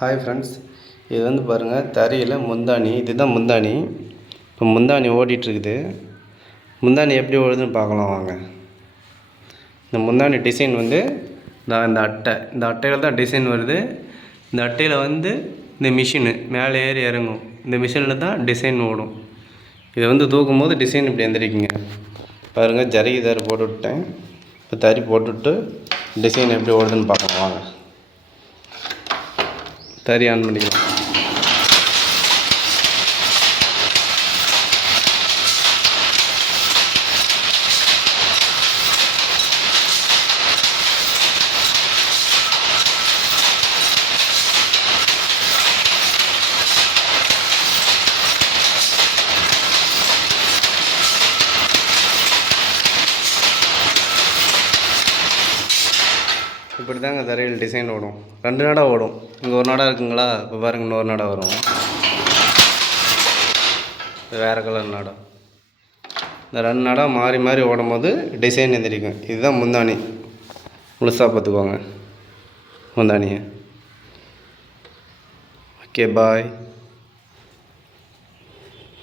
Hi friends இது வந்து பாருங்கள் தறியில் முந்தானி இதுதான் முந்தானி இப்போ முந்தானி ஓடிட்டுருக்குது. முந்தானி எப்படி ஓடுதுன்னு பார்க்கலாம் வாங்க. இந்த முந்தானி டிசைன் வந்து நான் இந்த அட்டை. இந்த அட்டையில் தான் டிசைன் வருது. இந்த அட்டையில் வந்து இந்த மிஷினு மேலே ஏறி இறங்கும். இந்த மிஷினில் தான் டிசைன் ஓடும். இதை வந்து தூக்கும் போது டிசைன் இப்படி எந்திரிக்குங்க. பாருங்கள் ஜரிகை தறி போட்டுவிட்டேன். இப்போ தறி போட்டுவிட்டு டிசைன் எப்படி ஓடுதுன்னு பார்க்கலாம் வாங்க. தறி ஆன் பண்ணிக்கலாம். இப்படி தாங்க தரையில் டிசைன் ஓடும். ரெண்டு நாடாக ஓடும். இங்கே ஒரு நடை இருக்குங்களா? இப்போ பாருங்க இன்னொரு நடை வரும். வேறு கலர் நடை இந்த ரெண்டு நடை மாறி மாறி ஓடும்போது டிசைன் எந்திரிக்கும். இதுதான் முந்தானி முழுசாக பார்த்துக்கோங்க. முந்தானியை ஓகே பாய்